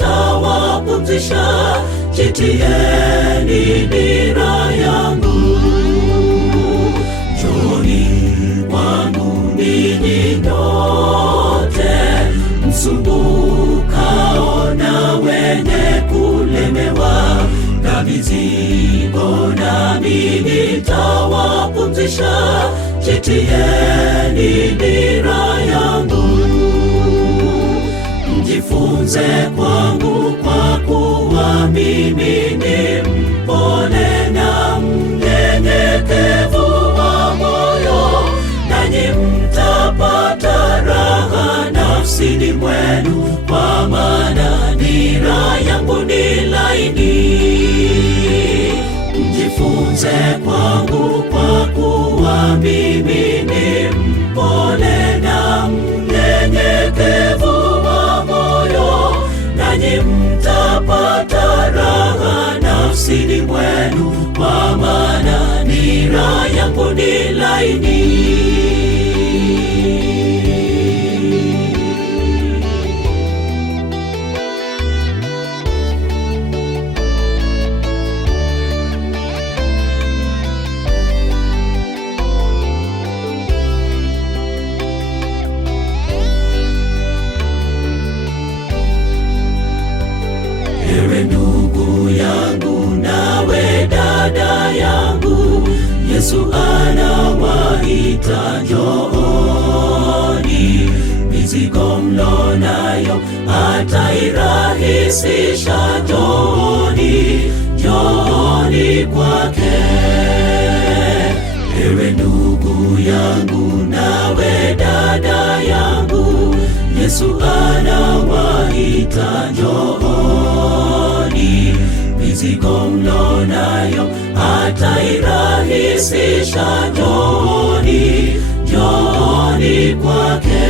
nitawapumzisha. Jitieni nira yangu, njooni kwangu ninyi nyote msumbukao na wenye kulemewa na mizigo, nami nitawapumzisha. Jitieni nira yangu, mjifunze kwangu, kwa kuwa mimi ni mpole na mnyenyekevu wa moyo, nanyi mtapata raha nafsini mwenu, kwa maana nira yangu ni laini. Mjifunze kwangu, kwa kuwa mimi ni mpole na mnyenyekevu wa moyo, nanyi mtapata raha nafsini mwenu, kwa maana nira yangu ni laini. Ewe ndugu yangu, nawe dada yangu, Yesu anawaita, njooni. Mizigo mlo nayo atairahisisha, njooni, njooni kwake. Ewe ndugu yangu, nawe dada yangu, Yesu anawaita, njooni. Mizigo mlo nayo atairahisisha, njooni, njooni kwake.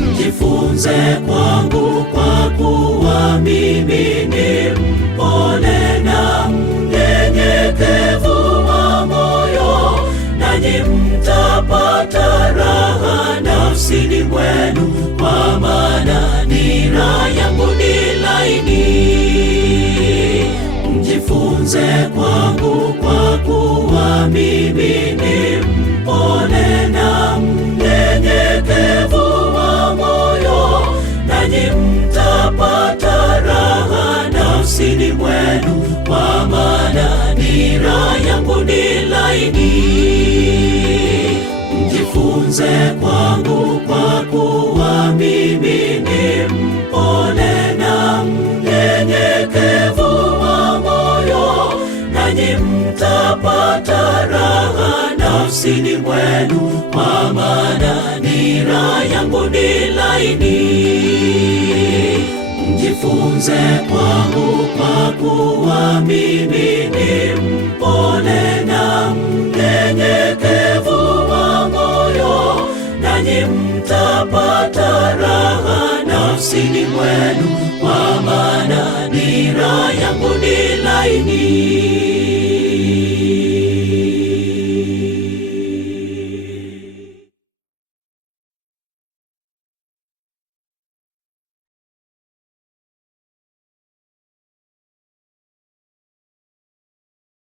Mjifunze kwangu, kwa kuwa mimi ni mpole na mnyenyekevu wa moyo, nanyi mtapata raha nafsini mwenu, kwa maana nira yangu ni laini. Mjifunze kwangu, kwa kuwa mimi ni mpole na mnyenyekevu wa moyo, nanyi mtapata raha nafsini mwenu, kwa maana nira yangu ni laini. Mjifunze kwangu, kwa kuwa mimi ni mpole na mnyenyekevu wa moyo, nanyi mtapata raha nafsini mwenu, kwa maana nira yangu ni laini. Mjifunze kwangu, kwa kuwa mimi ni mpole na mnyenyekevu wa moyo, nanyi mtapata raha nafsini mwenu, kwa maana nira yangu ni laini.